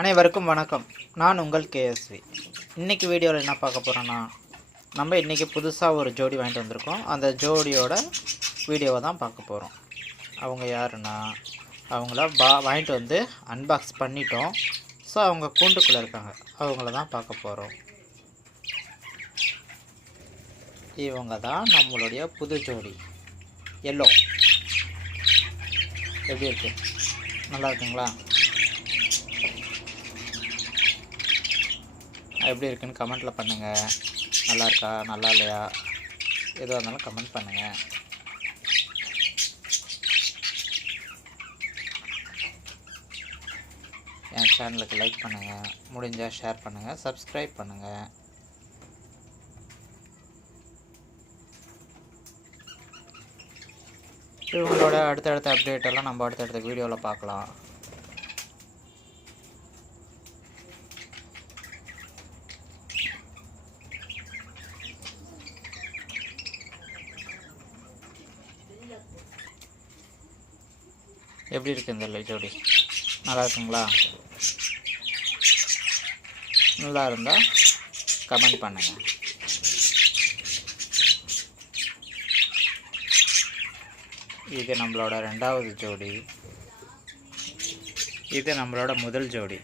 அனைவருக்கும் வணக்கம். நான் உங்கள் கேஎஸ்வி. இன்றைக்கி வீடியோவில் என்ன பார்க்க போகிறோன்னா, நம்ம இன்றைக்கி புதுசாக ஒரு ஜோடி வாங்கிட்டு வந்திருக்கோம். அந்த ஜோடியோட வீடியோவை தான் பார்க்க போகிறோம். அவங்க யாருன்னா, அவங்கள வாங்கிட்டு வந்து அன்பாக்ஸ் பண்ணிட்டோம். ஸோ அவங்க கூண்டுக்குள்ளே இருக்காங்க. அவங்கள தான் பார்க்க போகிறோம். இவங்க தான் நம்மளுடைய புது ஜோடி எல்லோ. எப்படி இருக்குது? நல்லா இருக்குங்களா? எப்படி இருக்குன்னு கமெண்ட்டில் பண்ணுங்கள். நல்லா இருக்கா நல்லா இல்லையா எதுவாக இருந்தாலும் கமெண்ட் பண்ணுங்கள். என் சேனலுக்கு லைக் பண்ணுங்கள், முடிஞ்சால் ஷேர் பண்ணுங்கள், சப்ஸ்கிரைப் பண்ணுங்கள். இவங்களோட அடுத்தடுத்த அப்டேட்டெல்லாம் நம்ம அடுத்தடுத்த வீடியோவில் பார்க்கலாம். எப்படி இருக்குது இந்த ஜோடி? நல்லா இருக்குங்களா? நல்லா இருந்தால் கமெண்ட் பண்ணுங்கள். இது நம்மளோட ரெண்டாவது ஜோடி. இது நம்மளோட முதல் ஜோடி.